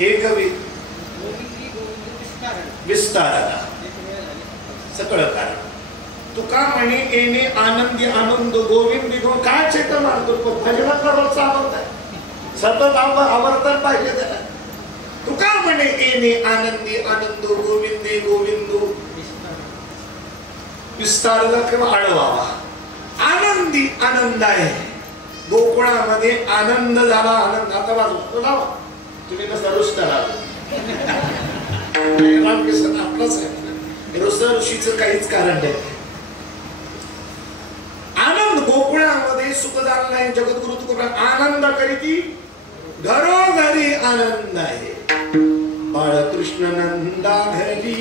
एकविध विस्तार सकळ कारण तुका म्हणे येणे आनंदी आनंद गोविंद गो काय चेत मारतो भजनातला रोजचा आवडत आहे सतत आवर्तन पाहिजे त्याला तुका म्हणे येणे आनंदी आनंद गोविंदे गोविंद विस्तारला किंवा आळवावा आनंदी आनंद आहे गोकुळामध्ये आनंद झाला आनंद आता वाजवतो लावा तुम्ही कसं रुष्ट रामकृष्ण आपलाच आहे रुष्ट ऋषीचं काहीच कारण नाही आनंद गोकुळामध्ये सुख झाला नाही जगद्गुरु तुकोबा आनंद करीती घरोघरी आनंद आहे बाळकृष्ण नंदा घरी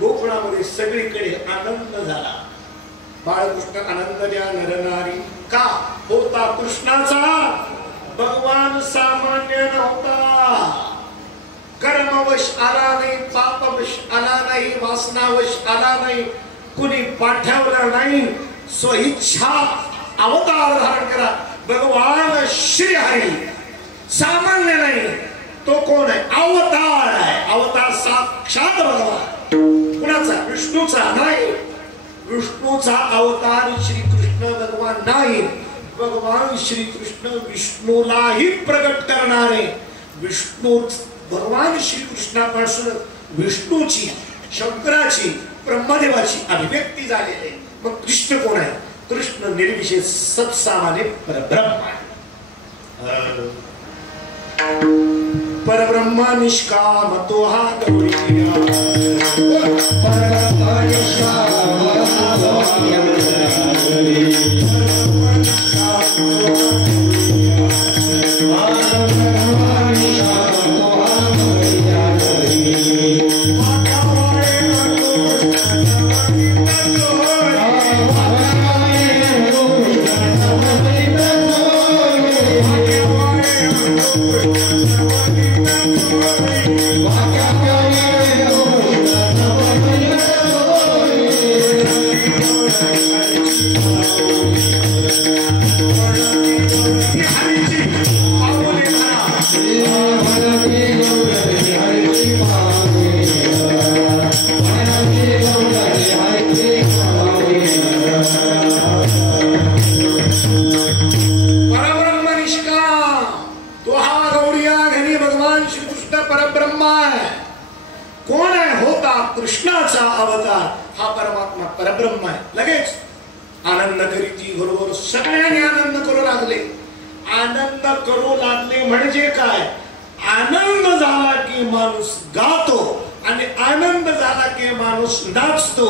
गोकुळामध्ये सगळीकडे आनंद झाला बाळकृष्ण आनंद द्या नरनारी का होता कृष्णाचा भगवान सामान्य नव्हता कर्मवश आला नाही पापवश आला नाही वासनावश आला नाही कुणी पाठवलं नाही स्वइच्छा अवतार धारण करा भगवान श्री हरी सामान्य नाही तो कोण आहे अवतार आहे अवतार साक्षात भगवान कुणाचा विष्णूचा नाही विष्णूचा अवतार श्री कृष्ण भगवान नाही भगवान श्री कृष्ण विष्णूलाही प्रगट करणारे विष्णू भगवान श्री कृष्णापासून विष्णूची शंकराची ब्रह्मदेवाची अभिव्यक्ती झालेली आहे मग कृष्ण कोण आहे कृष्ण निर्विशेष सत्सामान्य परब्रह्म परब्रह्म निष्काम तो हा गौरीया परब्रह्म निष्काम कृष्णाचा अवतार हा परमात्मा परब्रह्म आहे लगेच आनंद करीती बरोबर सगळ्यांनी आनंद करू लागले आनंद करू लागले म्हणजे काय आनंद झाला की माणूस गातो आणि आनंद झाला की माणूस नाचतो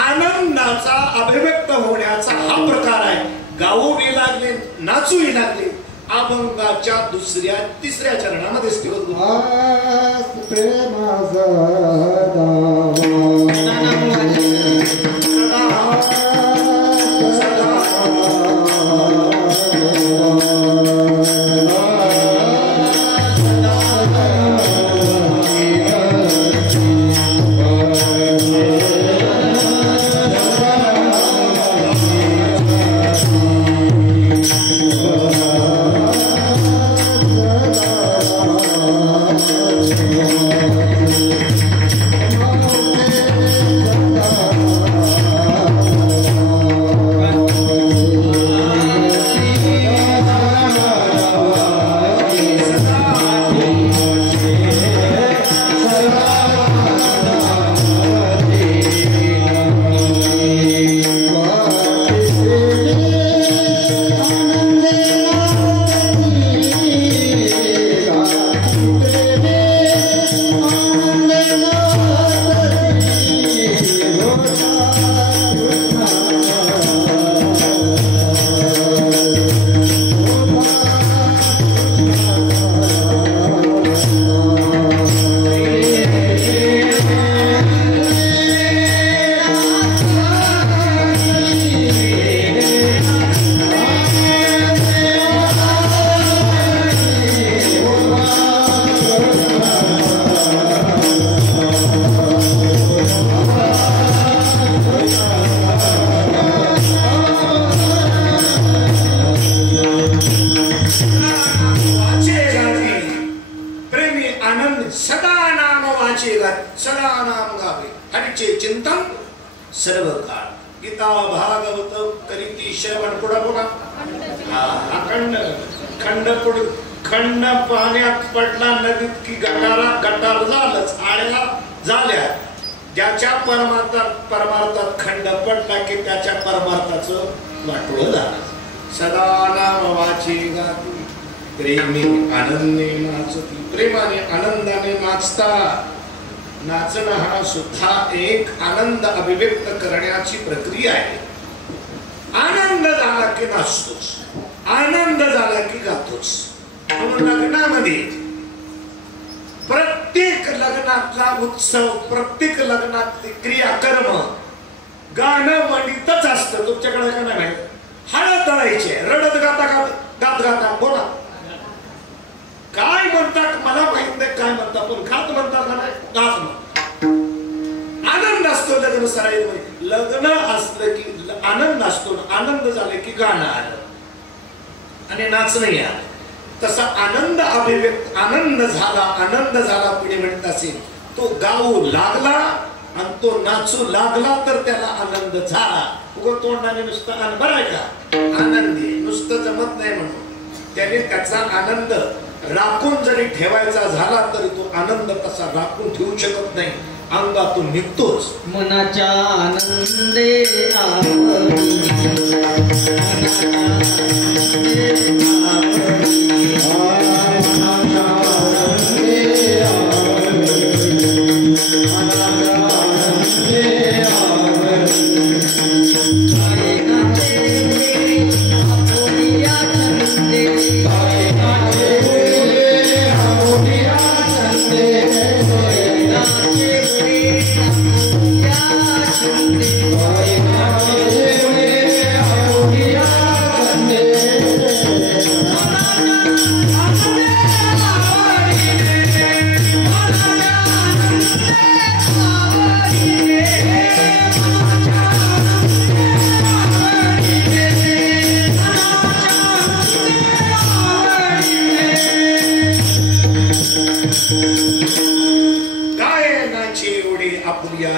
आनंदाचा अभिव्यक्त होण्याचा हा प्रकार आहे गाऊही लागले नाचूही लागले अभंगाच्या दुसऱ्या तिसऱ्या चरणामध्ये सदा नाम गावे हरीचे चिंतन सर्व काळ गीता भागवत करीती श्रवण पुढा पुढा अखंड खंड पुढ खंड पाण्यात पडला नदीत की गटार झालंच आळ्या झाल्या ज्याच्या परमार्थात खंड पडला की त्याच्या परमार्थाचं वाटोळं झालं सदा नाम वाचे गाती प्रेमी आनंदे नाचती प्रेमाने आनंदाने नाचता नाचणं हा सुद्धा एक आनंद अभिव्यक्त करण्याची प्रक्रिया आहे आनंद झाला की नाचतोच आनंद झाला की गातोच म्हणून लग्नामध्ये प्रत्येक लग्नातला उत्सव प्रत्येक लग्नातली क्रियाकर्म गाणं म्हणतच असतं तुमच्याकडे का नाही हळद दळायचे रडत गाता बोला काय म्हणतात मला माहित नाही काय म्हणतात पण खात म्हणतात का नाही गात म्हणतात आनंद असतो लग्न सराईमध्ये लग्न असलं की आनंद असतो आनंद झाले की गाणं आलं आणि नाचणं आलं तसा आनंद अभिव्यक्त आनंद झाला पुढे म्हणत असेल तो गाऊ लागला आणि तो नाचू लागला तर त्याला आनंद झाला उगं तोंडाने नुसतं बरं आहे का आनंदी नुसतं जमत नाही म्हणून त्याने त्याचा आनंद राखून जरी ठेवायचा झाला तरी तो आनंद तसा राखून ठेवू शकत नाही अंगातून निघतोच मनाच्या आनंदे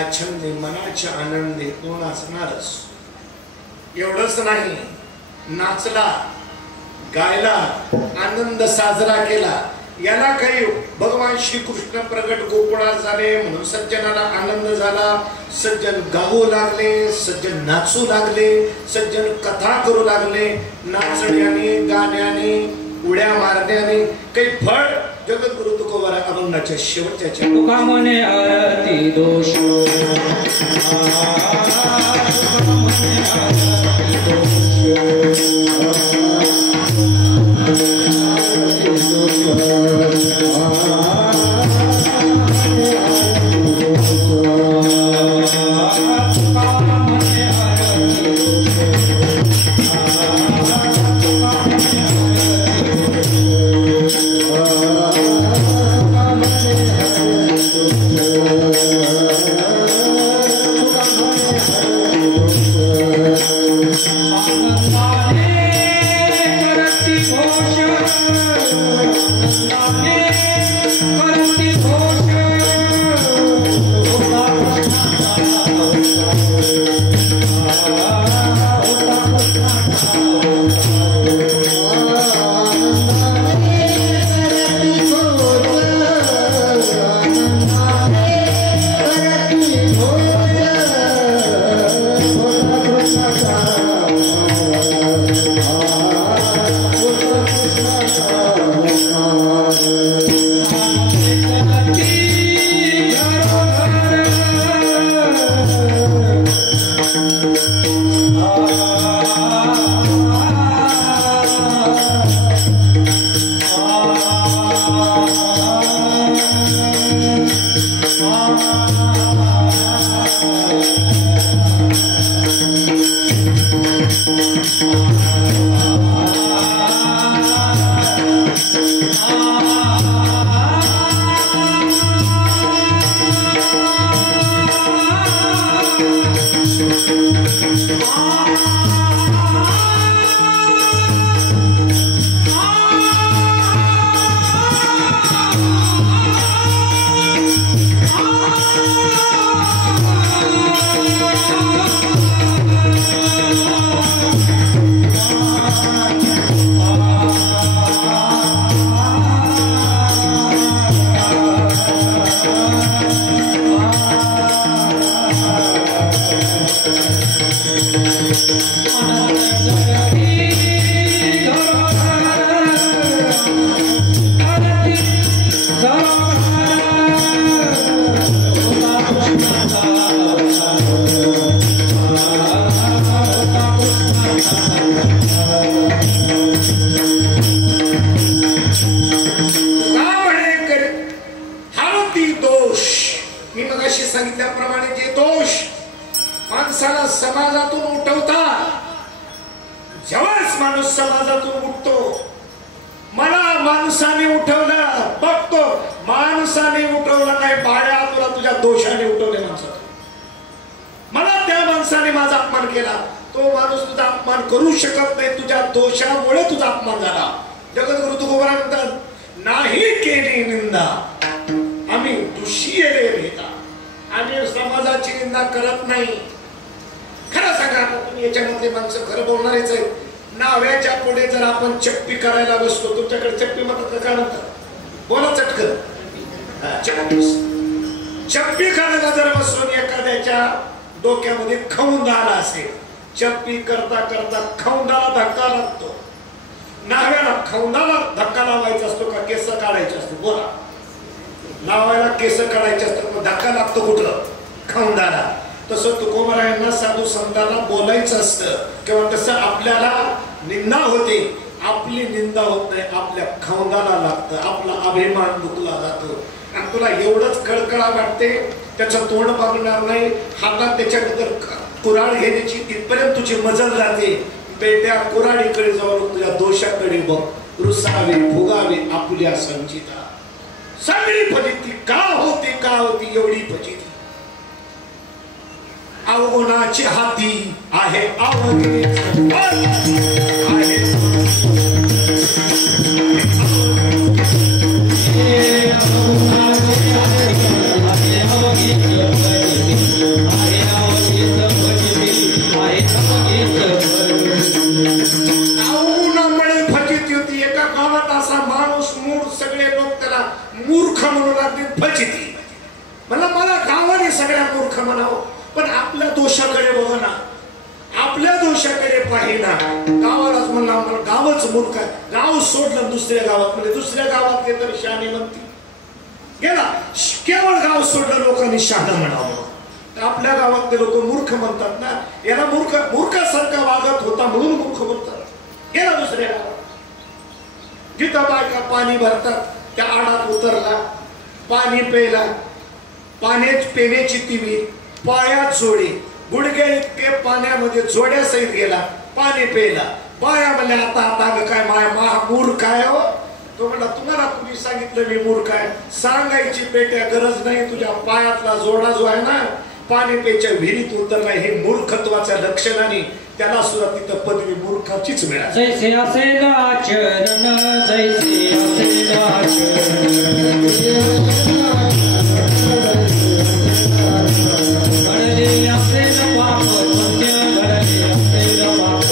छंद मनाच्या आनंदे तो नाचणारच एवढंच नाही नाचला गायला आनंद साजरा केला याला काही भगवान श्री कृष्ण प्रगट गोकुळात झाले म्हणून सज्जनाला आनंद झाला सज्जन गाऊ लागले सज्जन नाचू लागले सज्जन कथा करू लागले नाचण्याने गाण्याने उड्या मारण्याने काही फळ जगद्गुरु तुकोबारा अभंगाच्या शेवटच्या तुका म्हणे आरती दोष Oh सांगितल्याप्रमाणे जे दोष माणसाला समाजातून उठवतात, जेव्हाच माणूस समाजातून उठतो, मला माणसाने उठवलं बघतो, माणसाने उठवलं नाही बाळ्या, तुला तुझ्या दोषाने उठवले माणसाने, मला त्या माणसाने माझा अपमान केला, तो माणूस तुझा अपमान करू शकत नाही, तुझ्या दोषामुळे तुझा अपमान झाला. जगद्गुरु तुकोबरा म्हणतात, नाही केली निंदा आम्ही दोषी भेटा, आम्ही समाजाची निंदा करत नाही. खरं सांगा, तुम्ही याच्यामध्ये माणसं खरं बोलणारेच आहेत. नाव्याच्या पुढे जर आपण चप्पी करायला बसतो, तुमच्याकडे चप्पी म्हणतात का म्हणतात, बोला चटकन. चप्पी करायला जर बसून एखाद्याच्या डोक्यामध्ये खवुंदा आला असेल, चप्पी करता करता खवुंदाला धक्का लागतो. नाव्याला खवुंदाला धक्का लावायचा असतो का केस काढायचे असतो, बोला. नावायला केस काढायचे असतात, मग धक्का लागतो कुठलं, खवुंदाला. तसं तुकोबरायांना साधू संतांना बोलायचं असतं किंवा तसं आपल्याला निंदा होते, आपली निंदा होत नाही, आपल्या खवुंदाला लागतं, आपला अभिमान दुखला जातो. आणि तुला एवढंच कळकळा वाटते, त्याचं तोंड बघणार नाही, हातात त्याच्याबद्दल कुऱ्हाड घेण्याची तिथपर्यंत तुझी मजल जाते. बेट्या कुऱ्हाडीकडे जाऊन तुझ्या दोषाकडे बघ, रुसावे फुगावे आपुल्या संचिता. सगळी फजिती का होती एवढी फजिती. अवगुणाची हाती आहे अवघेच आहे. अवगुणामुळे फजिती होती. एका गावात असा माणूस मूळ, सगळे लोक त्याला मूर्ख म्हणू लागले. फजिती मला गावाने सगळ्या मूर्ख म्हणावं, पण आपल्या दोषाकडे बघ ना, आपल्या दोषाकडे पाहिना. गावालाच म्हणला मला गावच मूर्ख आहे, गाव सोडलं दुसऱ्या गावात, म्हणजे दुसऱ्या गावातले तर शहाणे म्हणते गेला, केवळ गाव सोडलं लोकांनी शहाणं म्हणावं. आपल्या गावातले लोक मूर्ख म्हणतात ना, याला मूर्खासारखा वागत होता म्हणून मूर्ख म्हणतात. गेला दुसऱ्या गावात, जिथं बायका पाणी भरतात त्या आडात उतरला, पाणी प्यायला, पाण्यात पेण्याची तिवी, पायात जोडे, गुडघ्या इतके पाण्यामध्ये जोड्यासहित गेला, पाणी प्यायला. बाया म्हणल्या आता काय माया मूर्ख आहे हो. तो म्हणला तुम्हाला तुम्ही सांगितलं मी मूर्ख आहे, सांगायची पेट्या गरज नाही, तुझ्या पायातला जोडा जो आहे ना, पाणी प्यायच्या विहिरीत उतरला, हे मूर्खत्वाच्या लक्षणाने त्याला सुद्धा तिथं पदवी मूर्खाचीच मिळाली. जैसे असेल आचरण, जैसे असेल आचरण, घडले असेल पाप पुण्य, घडले असेल पाप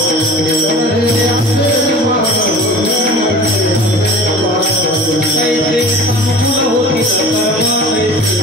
जैसे अनुकूल होती कर्म, जैसे अनुकूल होती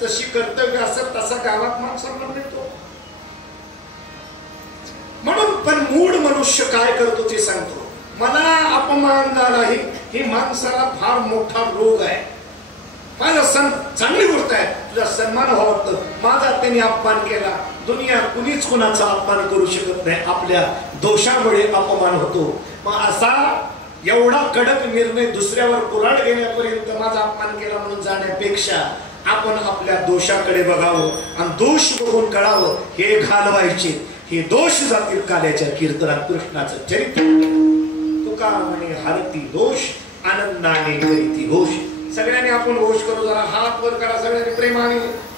तशी कर्तव्य असत तसा गावात माणसांना मिळतो. म्हणून पण मूळ मनुष्य काय करतो ते सांगतो. मला अपमान झाला ही माणसाला फार मोठा रोग आहे. माझा चांगली गोष्ट आहे, तुझा सन्मान व्हावा, माझा त्यांनी अपमान केला. दुनिया कुणीच कुणाचा अपमान करू शकत नाही, आपल्या दोषामुळे अपमान होतो. मग असा एवढा कडक निर्णय दुसऱ्यावर कुऱ्हाड घेण्यापर्यंत माझा अपमान केला म्हणून जाण्यापेक्षा आपण आपल्या दोषाकडे बघावं आणि दोष बघून कळावं, हे घालवायचे, हे दोष जातील काल्याच्या कीर्तनात. कृष्णाचं चरित्र तुका म्हणे हरती दोष आनंदाने करीती घोष. सगळ्यांनी आपण घोष करू. जरा हात वर करा सगळ्यांनी प्रेमाने.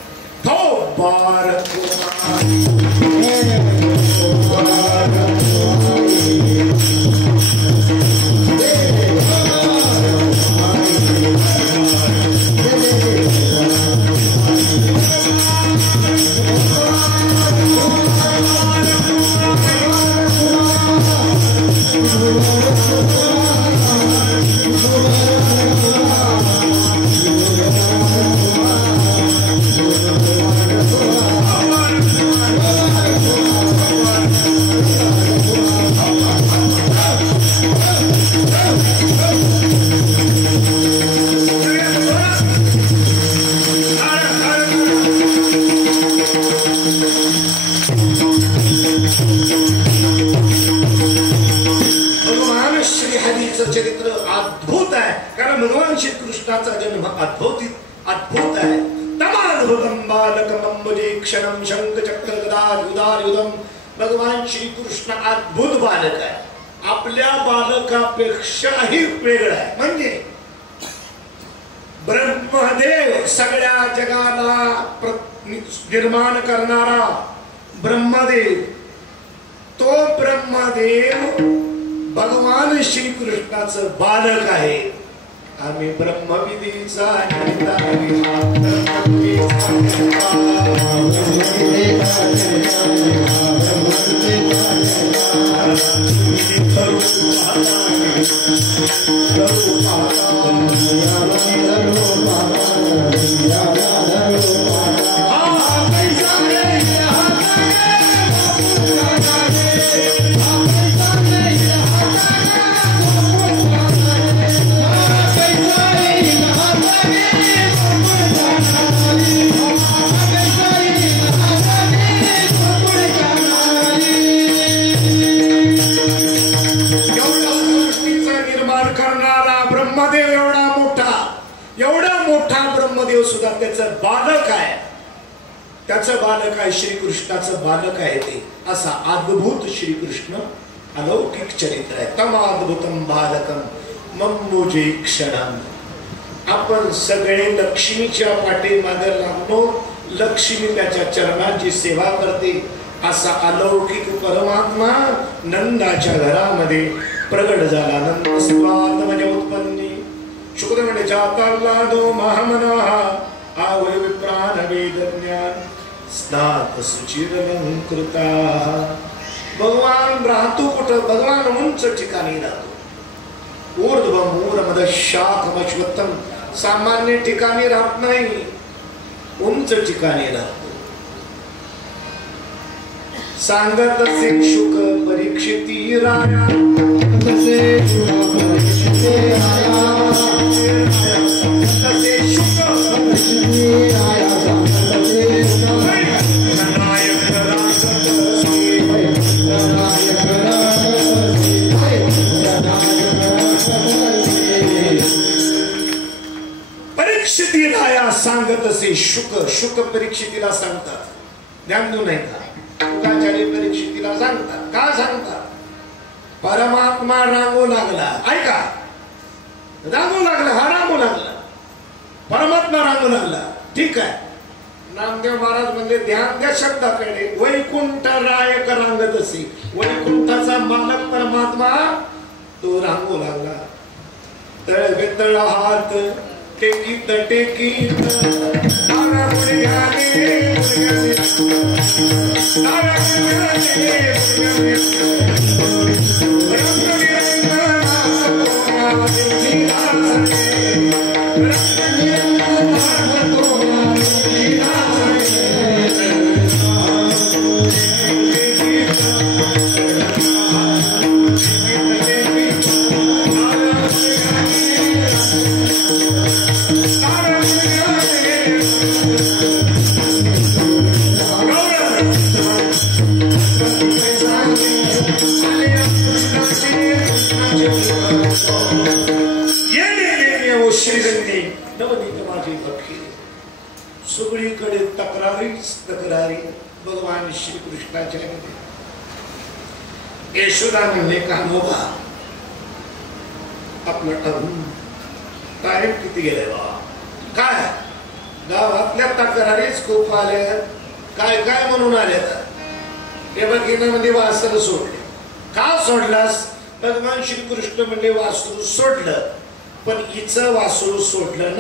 चरित्र अद्भुत आहे. कारण भगवान श्री कृष्णाचा जन्म अद्भुत आहे. तमाद्भुतम बालकमंबजे क्षणम शंख चक्र गदायुधायुधम. भगवान श्री कृष्ण अद्भुत बालक आहे. आपल्या बालकापेक्षाही वेगळा आहे. म्हणजे ब्रह्मदेव सगळ्या जगाला निर्माण करणारा ब्रह्मदेव, तो ब्रह्मदेव भगवान श्री कृष्णाचं बालक आहे. आम्ही ब्रह्मविधीचा सुद्धा त्याचं बालक आहे. त्याचं बालक आहे. श्रीकृष्णाचं बालक आहे ते. असा अद्भुत श्रीकृष्ण अलौकिक चरित्र आहे. तमाद्भुतम बालकम मम्मुजे क्षणम. आपण सगळे लक्ष्मीच्या पाठीमागे लागलो. लक्ष्मी त्याच्या चरणांची सेवा करते. असा अलौकिक परमात्मा नंदाच्या घरामध्ये प्रगट झाला. नंद सुरात म्हणजे उत्पन्नी शुक्र म्हणजे जाताल्लादो महामनाः आवय विप्रान वेदज्ञान स्नात सुचिरलंकृता. भगवान राहतो कुठं? भगवान उंच ठिकाणी राहतो. ऊर्ध्व मूरमद शाखमश्वत्थम. सामान्य ठिकाणी राहत नाही, उंच ठिकाणी राहतो. सांगत से शुक परीक्षिती राया. तसे शुक परीक्षिती राया. तसे शुक परीक्षिती राया. नायक परीक्षिती राया सांगत असे शुक. शुक परीक्षितीला सांगतात. ज्ञान देऊ नाही का? तुकाचार्य परीक्षितीला सांगतात. का सांगतात? परमात्मा रांगू लागला. ऐका, रांगू लागला. हा रांगू लागला. परमात्मा रांगू लागला. ठीक आहे. नामदेव महाराज म्हणजे ध्यान द्या शब्दाकडे. वैकुंठ रायक रांगत असे. वैकुंठाचा मालक परमात्मा तो रांगू लागला. तळ बेतळ हात टेकीत टेकीत सगळीकडे तक्रारी भगवान श्री कृष्णाच्या. यशोदा म्हणले कान्होबा आपलं टाइम किती गेले बाबा. काय गावातल्या तक्रारीच खूप आल्या. काय काय म्हणून आल्या. हे बघ मध्ये वासरू सोडले. का सोडलास. भगवान श्रीकृष्ण म्हणले वासरू सोडलं पण हिचं वासरू सोडलं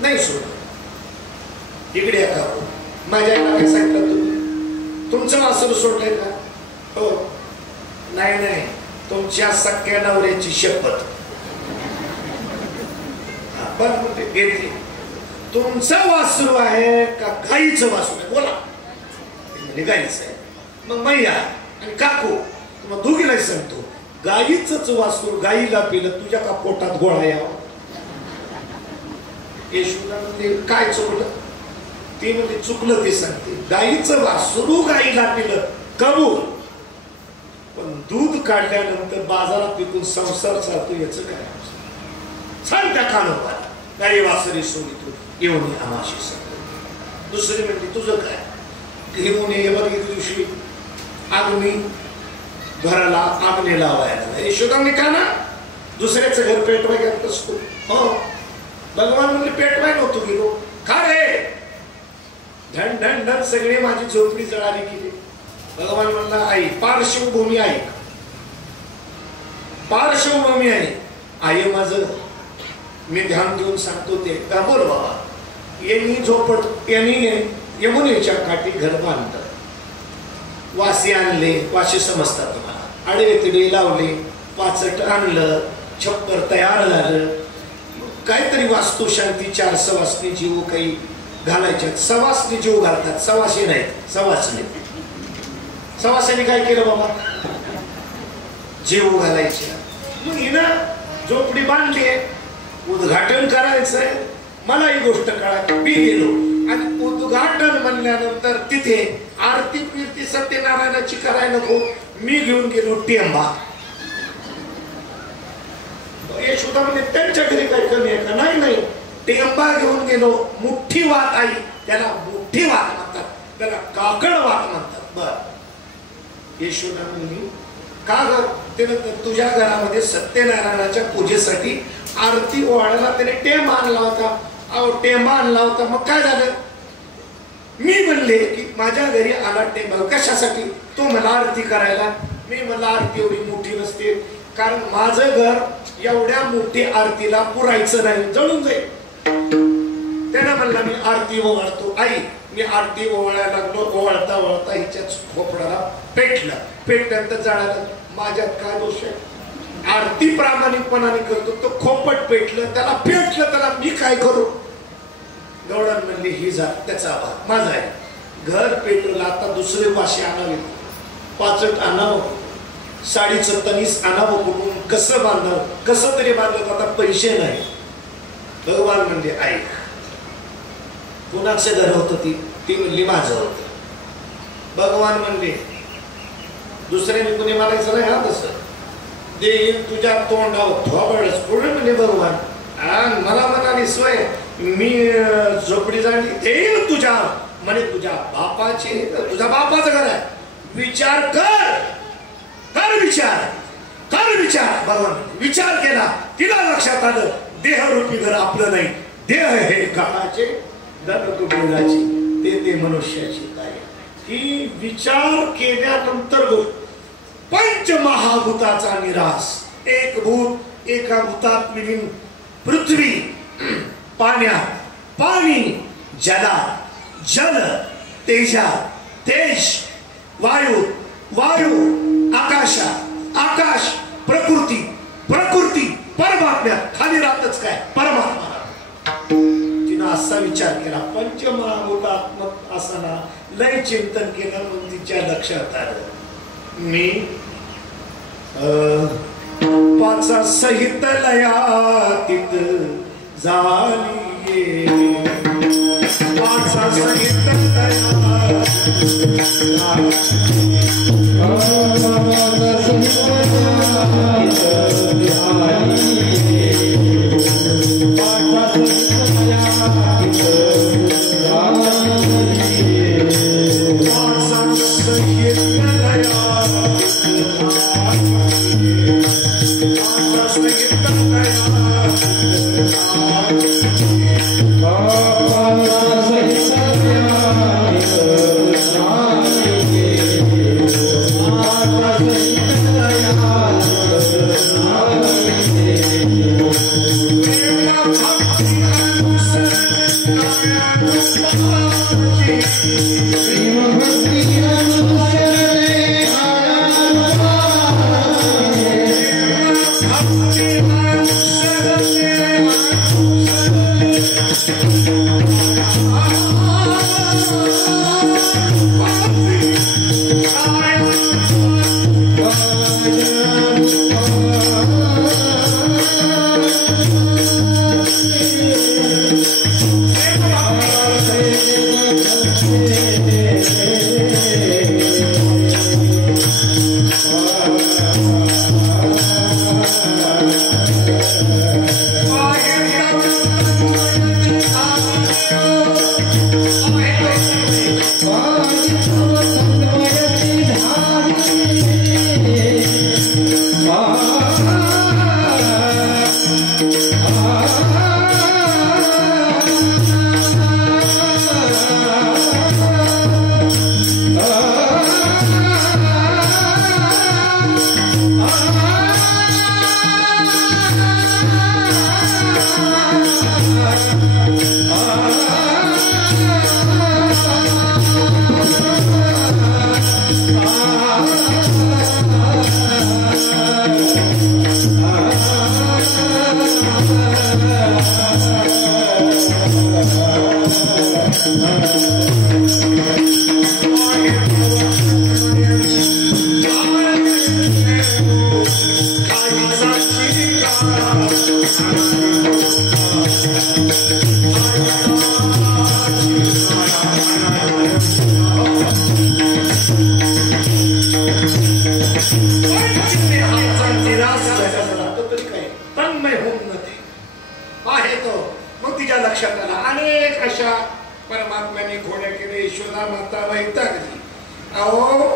नाही सोडलं. इकडे का माझ्या काय सांगितलं तुम्ही. तुमचं वासरू सोडलंय का. हो नाही तुमच्या सख्या नवऱ्याची शपथ. घेतली. तुमचं वासरू आहे का गाईचं वासरू आहे बोला. म्हणजे गाईचं आहे. मग मैया आणि काकू मग दोघीला सांगतो गाईच वासरू गाईला पिलं तुझ्या का पोटात गोळा यावा. येशूला म्हणजे काय चुकलं. ते म्हणजे चुकलं ते सांगते. गाईचं वासरू गाईला पिलं कबूल पण दूध काढल्यानंतर बाजारात विकून संसार चालतो याचं काय. सांग त्या कानोबाला गाई वासरी सोडितो येऊन आमाशी सांगतो. दुसरी म्हणजे तुझं काय घेऊन ये. बघ दिवशी आम्ही घराला आमने लावायला यशोदांनी का ना दुसऱ्याचं घर पेटवाय गेलं असतो. हो भगवान म्हणजे पेटवाय नव्हतो गेलो. का रे धन धन धन सगळे माझी झोपडी जळाली केली. भगवान म्हणला आई पार्श्वभूमी आई पार्श्वभूमी आई माझं मी ध्यान देऊन सांगतो ते का बोल बाबा. यांनी झोपड यांनी यमुनेच्या काठी घर बांधलं. वासी आणले. वाशी समजतात तुम्हाला. आडवे तिडे लावले. पाचट आणलं. छप्पर तयार झालं. काहीतरी वास्तू शांती 4 सवासनी जीव काही घालायच्यात. सवासनी जीव घालतात सवासी नाहीत. सवासाने काय केलं बाबा जीव घालायचे. मग हिनं झोपडी बांधली. उद्घाटन करायचंय. मला ही गोष्ट कळाली. मी गेलो आणि उद्घाटन म्हणल्यानंतर तिथे आरती कीर्ती सत्यनारायणाची करायला नको. मी घेऊन गेलो टेंबा. यशोदा म्हणजे त्यांच्या घरी काही कमी आहे का. नाही टेंबा घेऊन गेलो. मुठ्ठी वात आई त्याला मुठ्ठी वात म्हणतात. त्याला काकड वात म्हणतात. बर यशोदा म्हणली का ग तुझ्या घरामध्ये सत्यनारायणाच्या पूजेसाठी आरती ओवाळायला त्याने टेंबा आणला होता. टेंबा आणला होता. मग काय झालं. मी म्हणले की माझ्या घरी आला टेंबा कशासाठी. तो मला आरती करायला. मी मला आरती एवढी मोठी नसते कारण माझं घर एवढ्या मोठी आरतीला पुरायचं नाही जळून जाईल. त्यानं म्हणला मी आरती ओवाळतो. आई मी आरती ओवाळायला लागलो. ओवाळता ओवाळता हिच्या खोपडाला पेटलं. पेटल्यानंतर जाळायला. माझ्यात काय दोष आहे. आरती प्रामाणिकपणाने करतो. तो खोपट पेटलं. त्याला पेटलं. त्याला मी काय करू. गवळण म्हणली ही जात त्याचा आभार माझा आहे. घर पेटलं. आता दुसरे वाशी आणावे. पाचट आणावं. साडीचं तनीस आणावं. कुठून कसं बांधावं. कसं तरी बांधलं. आता पैसे नाही. भगवान म्हणजे ऐक कुणाचं घर होतं. ती म्हणली माझं होतं. भगवान म्हणले दुसऱ्याने कुणी म्हणायचं नाही. हा तसं देईन तुझ्या तोंडावर थोबडच पुढे म्हणजे भगवान. मला म्हणाली सोय मी झोपडी जाणी देईन तुझ्या म्हणे तुझ्या बापाची. तुझ्या बापाचं घर आहे. विचार कर विचार. भगवान विचार केला. तिला लक्षात आलं देहरूपी घर आपलं नाही. देह हे काळाचे धनकुबेराचे ते मनुष्याची काय. ही विचार केल्यानंतर पंचमहाभूताचा निराश. एक भूत एका भूतात विलीन. पृथ्वी पाण्यात. पाणी जलात. जल तेजात. तेज वायू. वायू आकाशात. आकाश प्रकृती. प्रकृती परमात्म्यात. खाली राहतच काय परमात्मा. तिनं असा विचार केला. पंचमहाभूतात्मक असताना लय चिंतन केलं. म्हणून तिच्या लक्षात आलं मी पाचा सहित लयातीत झाली. पाचा सहित परमात्म्याने घोड्या केले, यशोदा माता वैतागली. अहो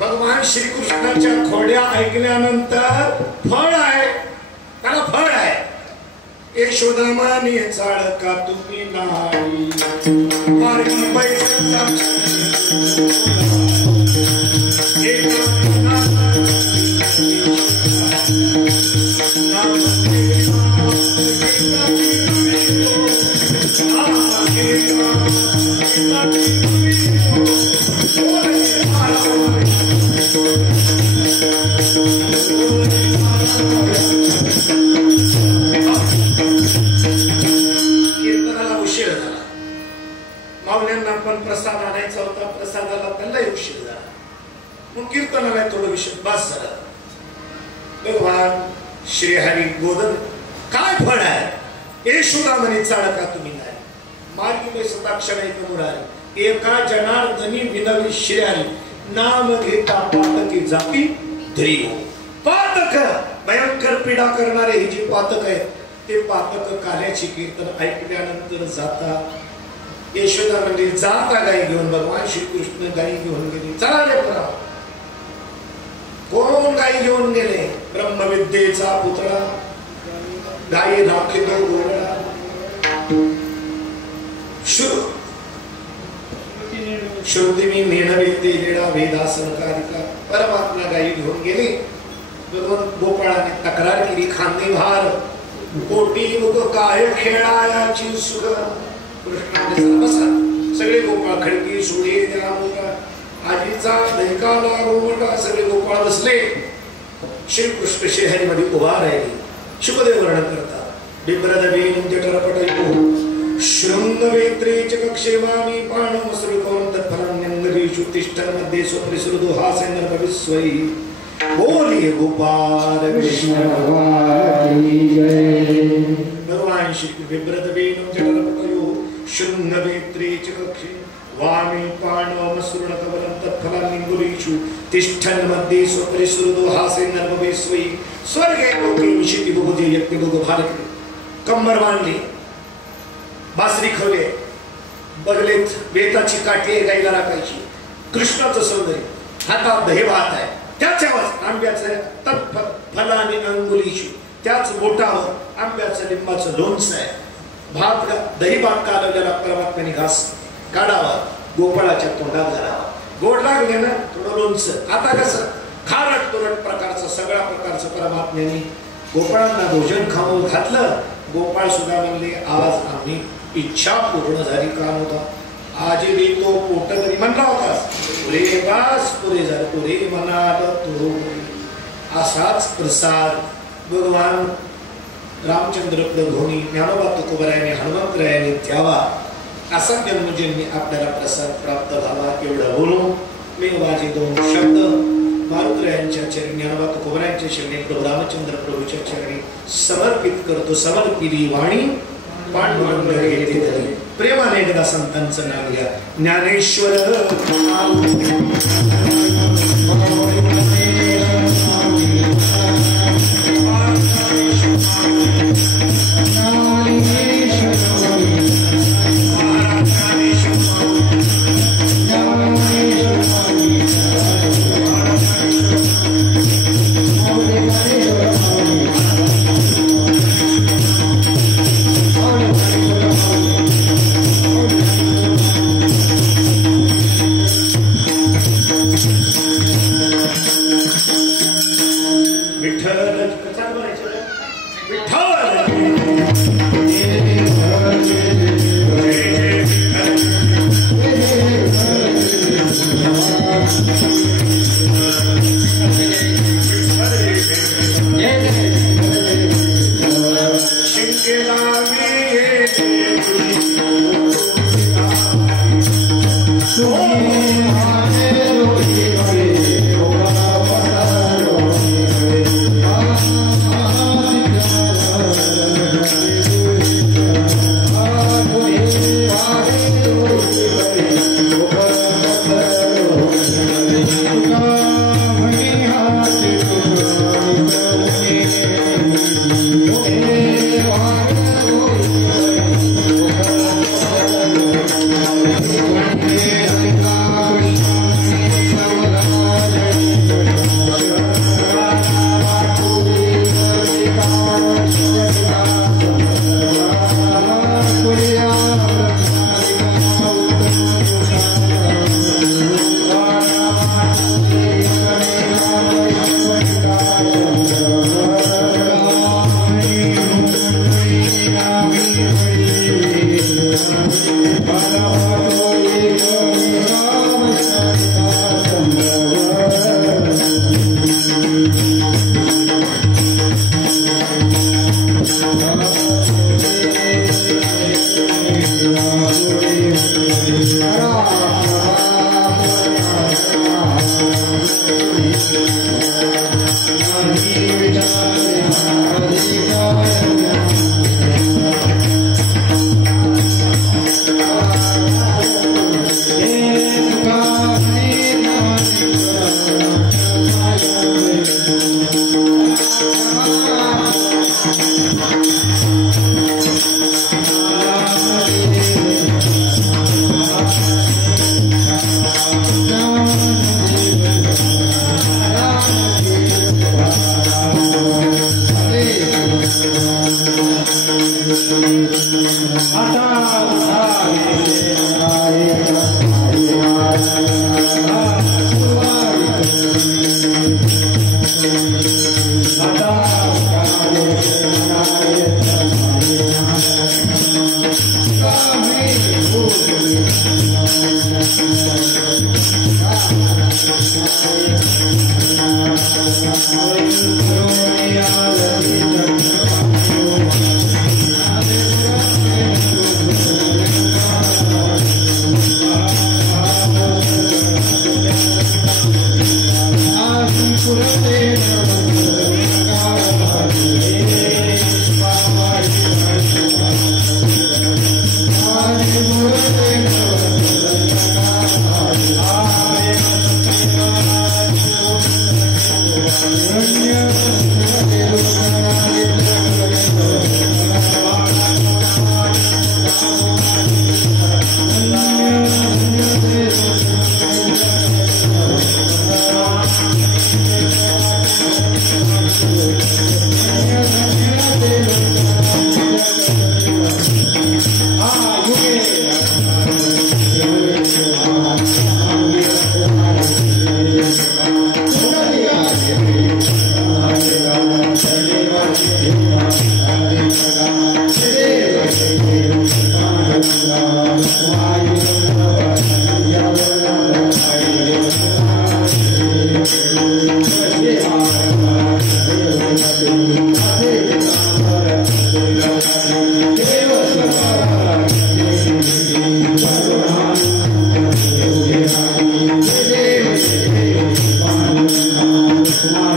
भगवान श्रीकृष्णाच्या घोड्या ऐकल्यानंतर फळ आहे, त्याला फळ आहे. यशोदा माने चाळ का तुम्ही नाही मार्गी बैसता कीर्तनाला उशीर झाला. माऊल्यांना पण प्रसाद आणायचा होता, प्रसादाला त्यांना उशीर झाला. मग कीर्तनाला थोडं विषय बस झाला. भगवान श्रीहरी गोदन काय फळ आहे? यशोदा म्हणे चाळ का तुम्ही नाही मार्गी बैसता क्षण मुरारी एका जनार्दनी विनवी श्रेयारी नाम घेता पातकी जाती धरी हो. पातक भयंकर पीडा करणारे हे जे पातक आहेत ते पातक काल्याची कीर्तन ऐकल्यानंतर जाता. यशोदा म्हणजे जाता गाई घेऊन भगवान श्रीकृष्ण गाई घेऊन गेले. चला लेकरा. कोण गाई घेऊन गेले? ब्रह्मविद्येचा पुतळा गाई राखितो घोडा श्रुतिमी मेणवेते लेडा वेदासन कारिका. परमात्मा गाई घेऊन गेले. भगवंत गोपाळाने तक्रार केली, खांदे भार कोटी मुख काय खेळायाची सुख. कृष्णाने बसा. सगळे गोपाळ खडकी सोडे द्या मोठा आजीचा दैकाला रोमटा. सगळे गोपाळ बसले. श्रीकृष्ण श्रीहरी मध्ये उभा राहिले. शुभदेव वर्णन करतात. बिभ्रदवेन जठरपटयो शृंगवेत्रे च कक्षेवामी पाणमसृकों तत्फलान्यंगरीषु तिष्ठन्मध्ये स्वप्रिसृदो हासेन भविष्वै. बोलिए गोपाल कृष्ण भगवान की जय. भगवान श्री बिभ्रदवेन जठरपटयो शृंगवेत्रे च कक्षे वामी पाणमसृणकवलं तत्फलान्यंगरीषु तिष्ठन्मध्ये स्वप्रिसृदो हासेन भविष्वै. स्वर्गे लोके विशिति बहुजे यज्ञ भोग भारत. कंबर बांधली, बासरी खवले, बगलेत बेताची काठी आहे गाईला राखायची. कृष्णाचं सौंदर्य, हातात दही भात आहे, त्याच्यावर आंब्याचं तत्फलाने अंगुलीशी, त्याच बोटावर आंब्याचं लिंबाचं लोणचं आहे. भात दही भात कालवलेला परमात्म्याने घास काढावा, गोपाळाच्या तोंडात घालावा. गोड लागले ना थोडं लोणचं. आता कसं खा सगळ्या प्रकारचं परमात्म्याने गोपाळांना भोजन खाऊ घातलं. गोपाळ सुद्धा म्हणले आज आम्ही इच्छा पूर्ण झाली. का होता आज बी तो पोटकरी म्हणला होता पुरे बास पुरे झालं पुरे म्हणाल तो. असाच प्रसाद भगवान रामचंद्र प्रभूंनी ज्ञानोबा तुकोबरायाने हनुमंतरायाने द्यावा असा जन्मजन्मी आपल्याला प्रसाद प्राप्त व्हावा एवढं बोलून मी माझे 2 शब्द मारुतरायांच्या चरणी ज्ञानोबा तुकोबरायांच्या चरणी प्रभू रामचंद्र प्रभूच्या चरणी समर्पित करतो. समर्पिली वाणी पांडुरंग येते धरी. प्रेमाने एकदा संतांचं नाव घ्या. ज्ञानेश्वर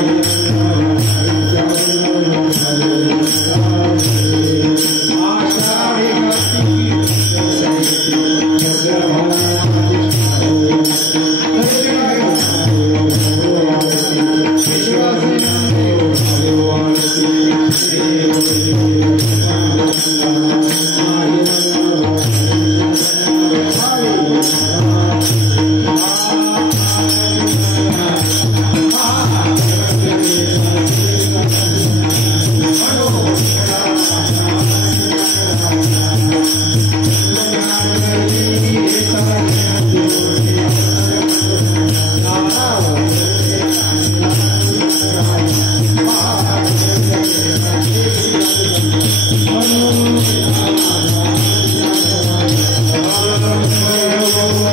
पाहिलं